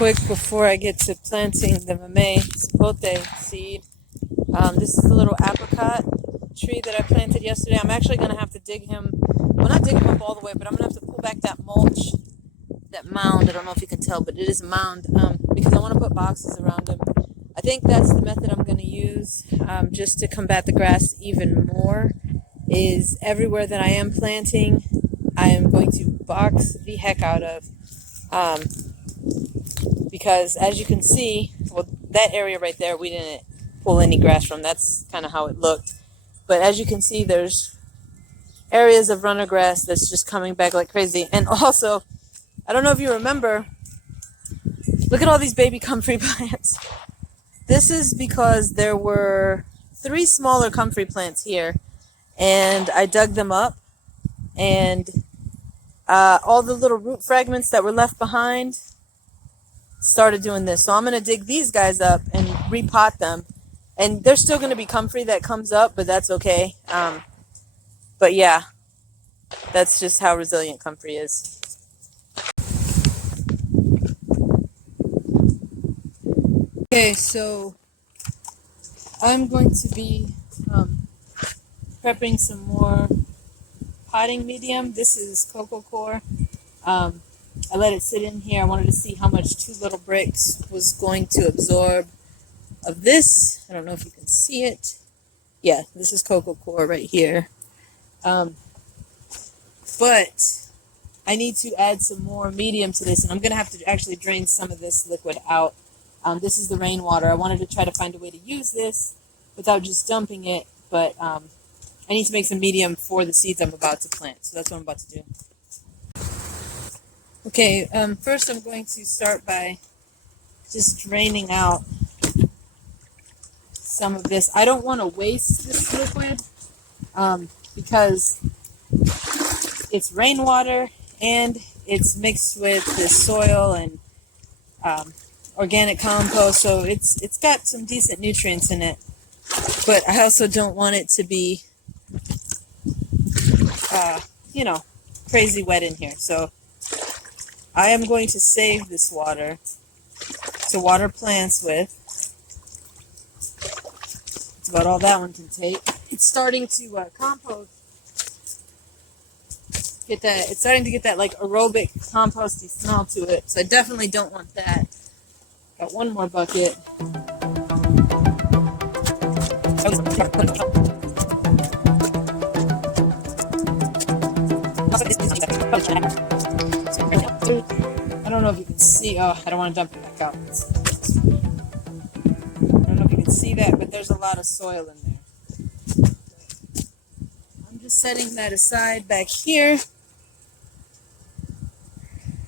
quick before I get to planting the Mamey Sapote seed. This is a little apricot tree that I planted yesterday. I'm actually going to have to dig him, well, not dig him up all the way, but I'm going to have to pull back that mulch, that mound. I don't know if you can tell, but it is a mound because I want to put boxes around him. I think that's the method I'm going to use just to combat the grass even more, is everywhere that I am planting, I am going to box the heck out of. Because as you can see, well, that area right there, we didn't pull any grass from. That's kind of how it looked. But as you can see, there's areas of runner grass that's just coming back like crazy. And also, I don't know if you remember, look at all these baby comfrey plants. This is because there were 3 smaller comfrey plants here, and I dug them up, and all the little root fragments that were left behind started doing this. So I'm going to dig these guys up and repot them. And there's still going to be comfrey that comes up, but that's okay. But yeah, that's just how resilient comfrey is. Okay, so I'm going to be prepping some more potting medium. This is coco coir. I let it sit in here. I wanted to see how much 2 little bricks was going to absorb of this. I don't know if you can see it. Yeah, this is coco coir right here. But I need to add some more medium to this, and I'm going to have to actually drain some of this liquid out. This is the rainwater. I wanted to try to find a way to use this without just dumping it, but I need to make some medium for the seeds I'm about to plant. So that's what I'm about to do. Okay, first I'm going to start by just draining out some of this. I don't want to waste this liquid because it's rainwater and it's mixed with the soil and organic compost, so it's got some decent nutrients in it. But I also don't want it to be, crazy wet in here. So I am going to save this water to water plants with. That's about all that one can take. It's starting to compost. It's starting to get that like aerobic composty smell to it. So I definitely don't want that. Got one more bucket. I don't know if you can see. Oh, I don't want to dump it back out. I don't know if you can see that, but there's a lot of soil in there. I'm just setting that aside back here.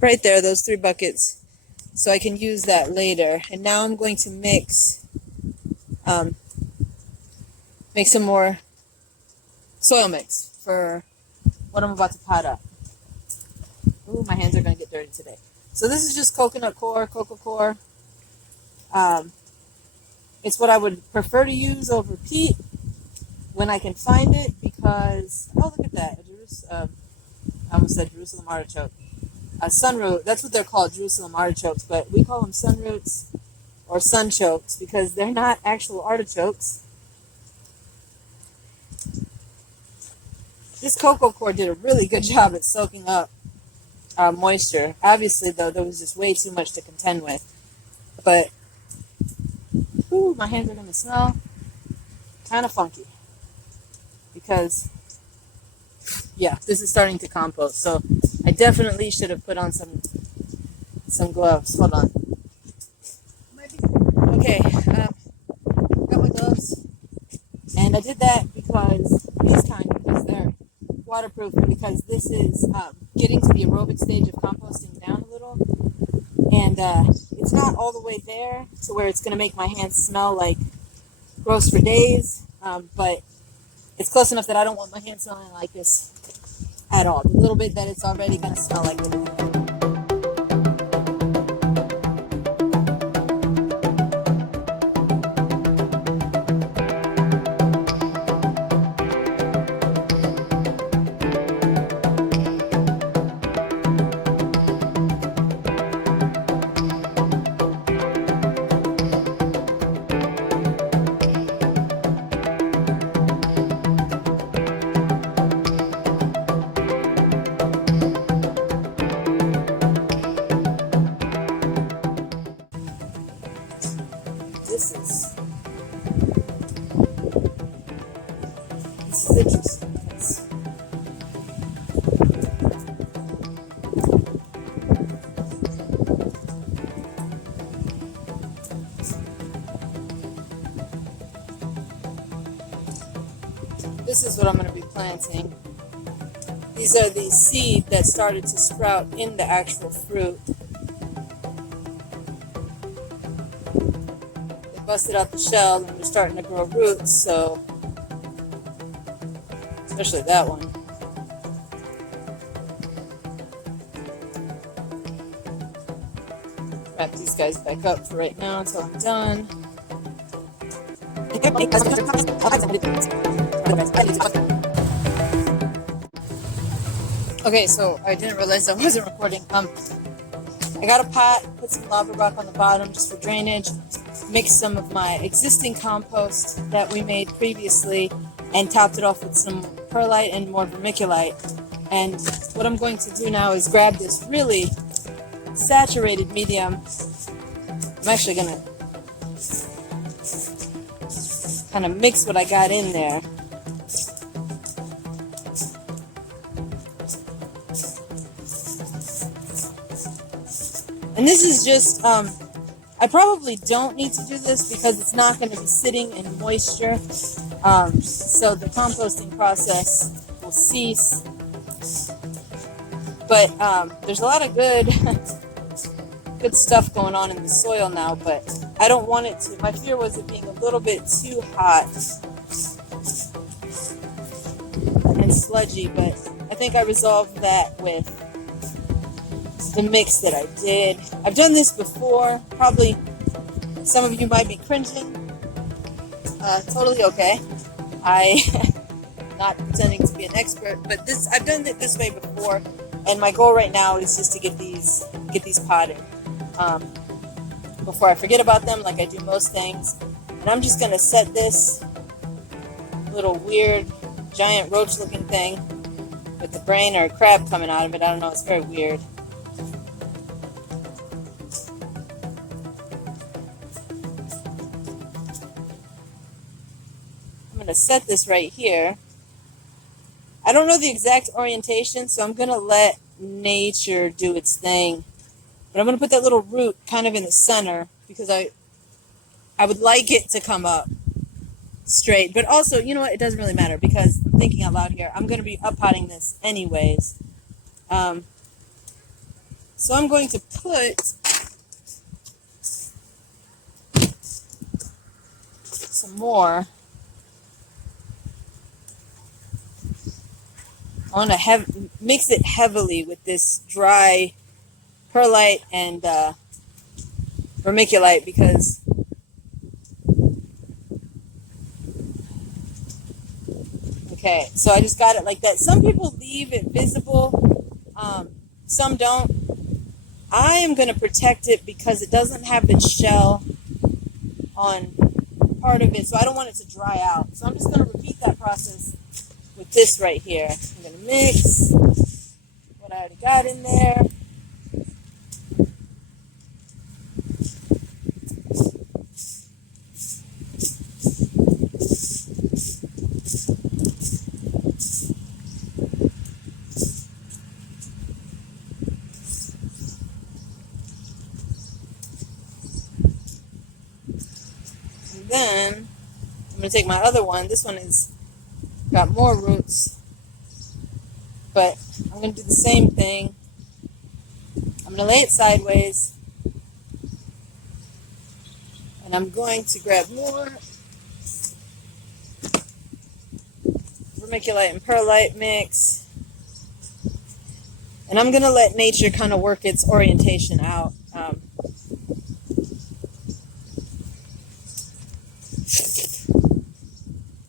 Right there, those 3 buckets. So I can use that later. And now I'm going to make some more soil mix for what I'm about to pot up. Ooh, my hands are going to get dirty today. So this is just coconut coir, coco coir. It's what I would prefer to use over peat when I can find it because, oh, look at that. I almost said Jerusalem artichoke. Sunroot, that's what they're called, Jerusalem artichokes, but we call them sunroots or sunchokes because they're not actual artichokes. This coco coir did a really good job at soaking up moisture. Obviously, though, there was just way too much to contend with. But, ooh, my hands are going to smell kind of funky. Because, yeah, this is starting to compost. So I definitely should have put on some gloves. Hold on. Okay, got my gloves. And I did that because they're waterproof, and because this is getting to the aerobic stage of composting down a little, and it's not all the way there to where it's going to make my hands smell like gross for days, but it's close enough that I don't want my hands smelling like this at all. The little bit that it's already going to smell like it. this is interesting. This is what I'm going to be planting. These are the seed that started to sprout in the actual fruit. They busted out the shell and they're starting to grow roots, so especially that one. Wrap these guys back up for right now until I'm done. Okay, so I didn't realize I wasn't recording. I got a pot, put some lava rock on the bottom just for drainage, mixed some of my existing compost that we made previously, and topped it off with some perlite and more vermiculite. And what I'm going to do now is grab this really saturated medium. I'm actually going to kind of mix what I got in there. And this is just, I probably don't need to do this because it's not going to be sitting in moisture. So the composting process will cease. But there's a lot of good stuff going on in the soil now, but I don't want it to. My fear was it being a little bit too hot and sludgy, but I think I resolved that with the mix that I did. I've done this before. Probably some of you might be cringing. Totally okay. I'm not pretending to be an expert, but I've done it this way before, and my goal right now is just to get these potted before I forget about them, like I do most things. And I'm just gonna set this little weird giant roach-looking thing with the brain or a crab coming out of it. I don't know. It's very weird. I'm going to set this right here. I don't know the exact orientation, so I'm going to let nature do its thing. But I'm going to put that little root kind of in the center because I would like it to come up straight. But also, you know what? It doesn't really matter because I'm thinking out loud here. I'm going to be up-potting this anyways. So I'm going to put some more. I want to mix it heavily with this dry perlite and vermiculite because okay, so I just got it like that. Some people leave it visible, some don't. I am going to protect it because it doesn't have its shell on part of it, so I don't want it to dry out. So I'm just going to repeat that process with this right here. I'm going to mix what I already got in there. And then I'm going to take my other one. This one is got more roots, but I'm going to do the same thing. I'm going to lay it sideways, and I'm going to grab more vermiculite and perlite mix, and I'm going to let nature kind of work its orientation out.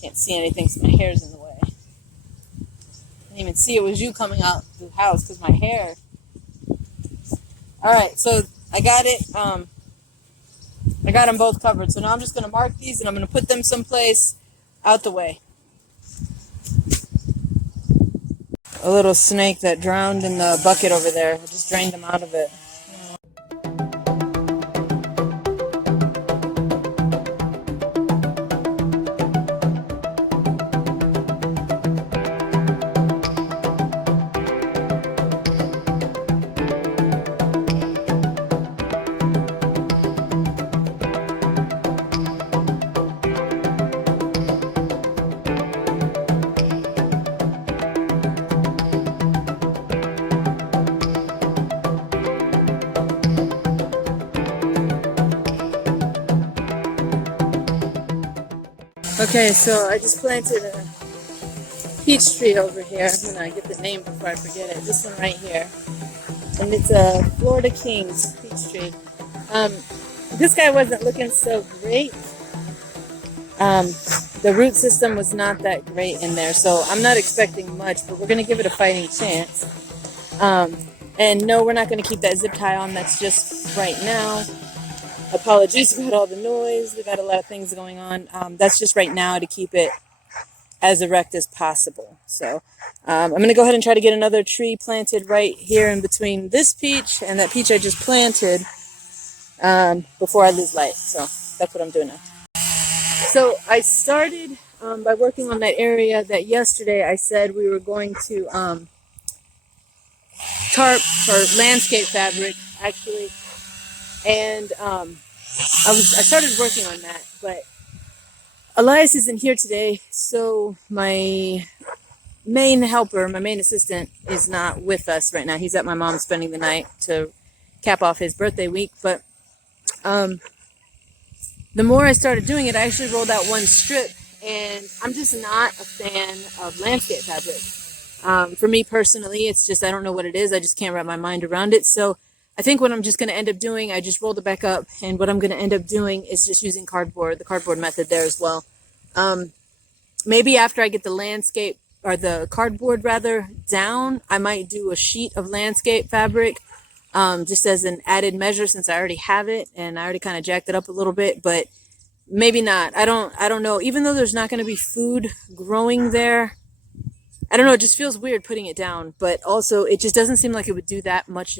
Can't see anything, so my hair's in the way. Didn't even see it was you coming out the house because my hair. All right, so I got it. I got them both covered. So now I'm just going to mark these and I'm going to put them someplace out the way. A little snake that drowned in the bucket over there. I just drained him out of it. Okay, so I just planted a peach tree over here. I'm gonna get the name before I forget it. This one right here, and it's a Florida Kings peach tree. Um, this guy wasn't looking so great. The root system was not that great in there, so I'm not expecting much, but we're gonna give it a fighting chance. And no, we're not gonna keep that zip tie on. That's just right now. Apologies about all the noise. We've got a lot of things going on. That's just right now to keep it as erect as possible. So I'm going to go ahead and try to get another tree planted right here in between this peach and that peach I just planted before I lose light. So that's what I'm doing now. So I started by working on that area that yesterday I said we were going to tarp or landscape fabric, actually. And I started working on that, but Elias isn't here today, so my main helper, my main assistant, is not with us right now. He's at my mom's spending the night to cap off his birthday week. But the more I started doing it, I actually rolled out one strip, and I'm just not a fan of landscape fabric. For me personally, it's just, I don't know what it is. I just can't wrap my mind around it. So I think what I'm just going to end up doing, I just rolled it back up, and what I'm going to end up doing is just using cardboard, the cardboard method there as well. Maybe after I get the landscape, or the cardboard rather, down, I might do a sheet of landscape fabric, just as an added measure, since I already have it, and I already kind of jacked it up a little bit, but maybe not. I don't know. Even though there's not going to be food growing there, I don't know, it just feels weird putting it down, but also it just doesn't seem like it would do that much.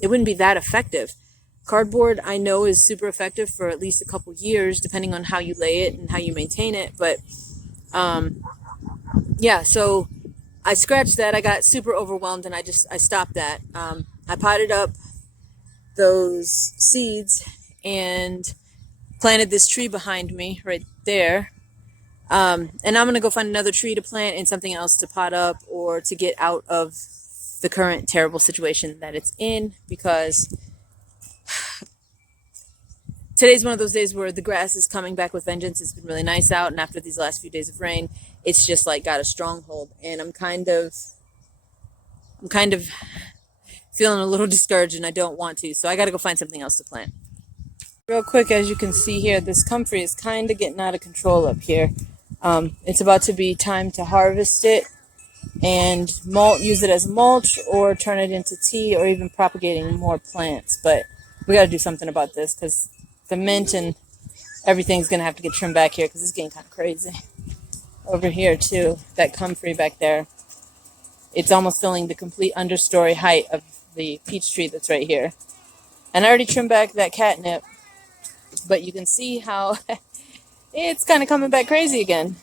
It wouldn't be that effective. Cardboard, I know, is super effective for at least a couple years, depending on how you lay it and how you maintain it. But yeah, so I scratched that. I got super overwhelmed, and I stopped that. I potted up those seeds and planted this tree behind me right there. And I'm going to go find another tree to plant and something else to pot up, or to get out of the current terrible situation that it's in, because today's one of those days where the grass is coming back with vengeance. It's been really nice out, and after these last few days of rain, it's just like got a stronghold, and I'm kind of feeling a little discouraged, and I don't want to, so I got to go find something else to plant. Real quick, as you can see here, this comfrey is kind of getting out of control up here. It's about to be time to harvest it and use it as mulch, or turn it into tea, or even propagating more plants. But we got to do something about this, because the mint and everything's going to have to get trimmed back here, because it's getting kind of crazy. Over here too, that comfrey back there, it's almost filling the complete understory height of the peach tree that's right here. And I already trimmed back that catnip, but you can see how it's kind of coming back crazy again.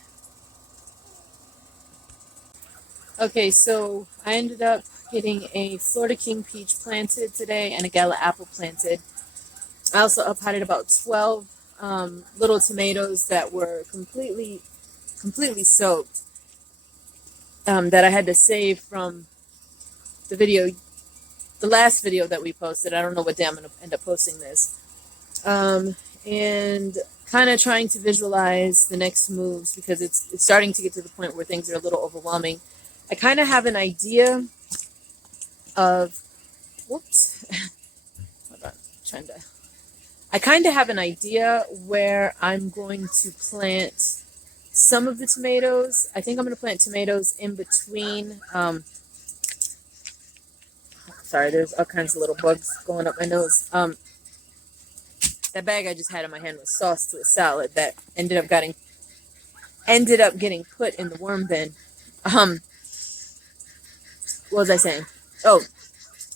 Okay, so I ended up getting a Florida King peach planted today and a Gala apple planted. I also uppotted about 12 little tomatoes that were completely soaked, that I had to save from the last video that we posted. I don't know what day I'm going to end up posting this. And kind of trying to visualize the next moves, because it's starting to get to the point where things are a little overwhelming. I kind of have an idea of, whoops, hold on, I kind of have an idea where I'm going to plant some of the tomatoes. I think I'm going to plant tomatoes in between, sorry, there's all kinds of little bugs going up my nose. That bag I just had in my hand was sauce to a salad that ended up getting put in the worm bin. What was I saying? Oh,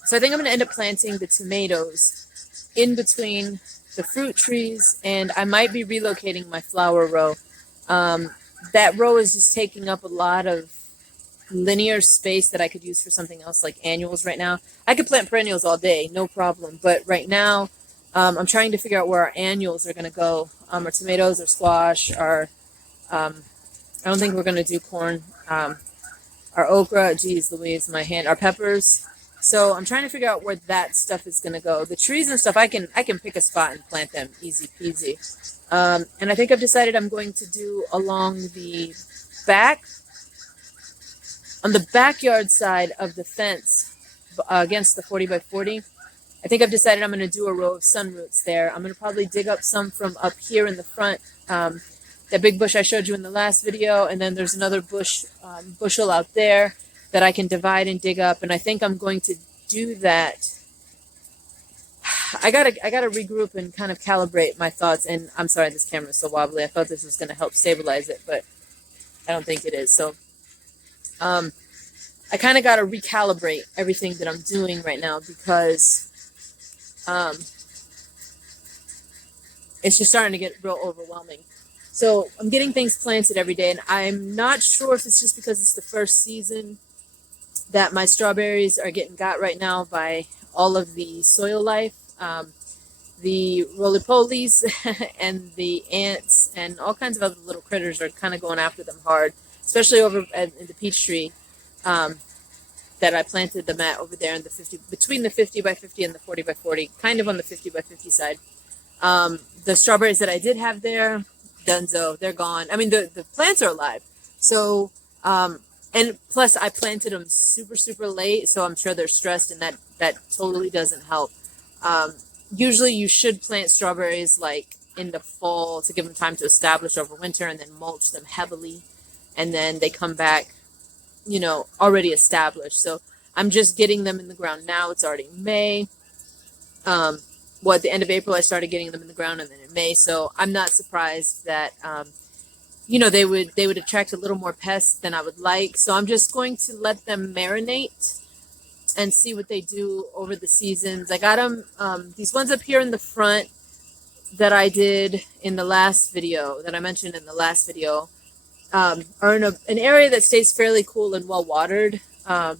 so I think I'm going to end up planting the tomatoes in between the fruit trees, and I might be relocating my flower row. That row is just taking up a lot of linear space that I could use for something else, like annuals right now. I could plant perennials all day, no problem. But right now, I'm trying to figure out where our annuals are going to go. Our tomatoes or squash, or I don't think we're going to do corn. Our okra, geez Louise, my hand. Our peppers, So I'm trying to figure out where that stuff is going to go. The trees and stuff, I can pick a spot and plant them easy peasy. And I think I've decided I'm going to do along the back, on the backyard side of the fence against the 40 by 40. I think I've decided I'm going to do a row of sunroots there. I'm going to probably dig up some from up here in the front. That big bush I showed you in the last video, and then there's another bushel out there that I can divide and dig up, and I think I'm going to do that. I gotta regroup and kind of calibrate my thoughts, and I'm sorry this camera is so wobbly. I thought this was going to help stabilize it, but I don't think it is. So I kind of got to recalibrate everything that I'm doing right now, because it's just starting to get real overwhelming. So I'm getting things planted every day, and I'm not sure if it's just because it's the first season that my strawberries are getting got right now by all of the soil life, the roly-polies and the ants and all kinds of other little critters are kind of going after them hard, especially over in the peach tree that I planted them at over there in the between the 50 by 50 and the 40 by 40, kind of on the 50 by 50 side. The strawberries that I did have there, dunzo, they're gone. I mean, the plants are alive. So, and plus I planted them super, super late, so I'm sure they're stressed, and that totally doesn't help. Usually you should plant strawberries like in the fall to give them time to establish over winter, and then mulch them heavily, and then they come back, you know, already established. So I'm just getting them in the ground now. It's already May. At the end of April, I started getting them in the ground, and then in May. So I'm not surprised that, you know, they would attract a little more pests than I would like. So I'm just going to let them marinate and see what they do over the seasons. I got them, these ones up here in the front that I did in the last video, that I mentioned in the last video, are in an area that stays fairly cool and well watered,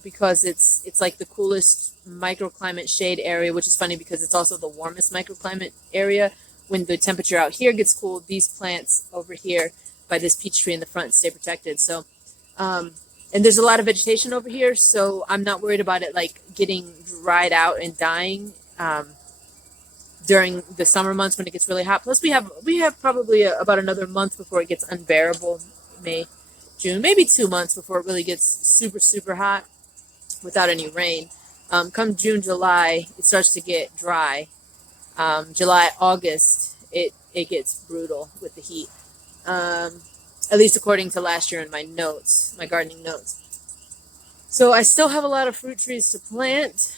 because it's like the coolest microclimate shade area, which is funny because it's also the warmest microclimate area. When the temperature out here gets cool, these plants over here by this peach tree in the front stay protected. So, and there's a lot of vegetation over here, so I'm not worried about it like getting dried out and dying during the summer months when it gets really hot. Plus, we have probably about another month before it gets unbearable. May, June, maybe 2 months before it really gets super, super hot without any rain. Come June, July, it starts to get dry. July, August, it gets brutal with the heat. At least according to last year in my notes, my gardening notes. So I still have a lot of fruit trees to plant.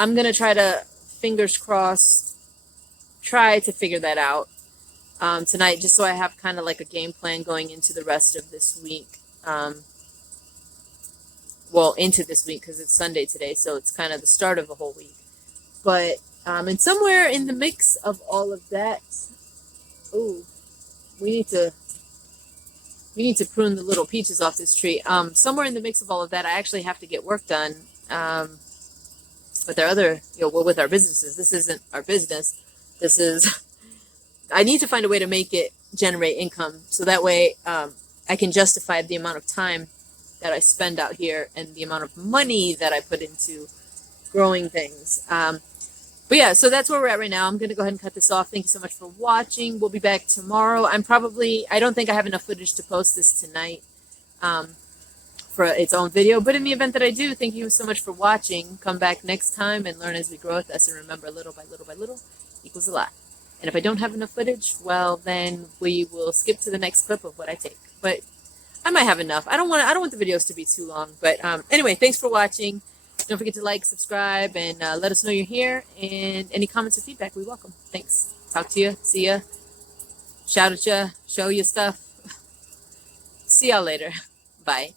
I'm going to try to, fingers crossed, try to figure that out tonight, just so I have kind of like a game plan going into the rest of this week. Well, into this week, because it's Sunday today, so it's kind of the start of the whole week. But and somewhere in the mix of all of that, we need to prune the little peaches off this tree. Somewhere in the mix of all of that, I actually have to get work done with our other, with our businesses. This isn't our business. This is, I need to find a way to make it generate income, so that way I can justify the amount of time that I spend out here and the amount of money that I put into growing things. But yeah, so that's where we're at right now. I'm going to go ahead and cut this off. Thank you so much for watching. We'll be back tomorrow. I don't think I have enough footage to post this tonight for its own video. But in the event that I do, thank you so much for watching. Come back next time and learn as we grow with us. And remember, little by little by little equals a lot. And if I don't have enough footage, well, then we will skip to the next clip of what I take. But I might have enough. I don't want the videos to be too long. But anyway, thanks for watching. Don't forget to like, subscribe, and let us know you're here. And any comments or feedback, we welcome. Thanks. Talk to you. See ya. Shout at ya. Show you stuff. See y'all later. Bye.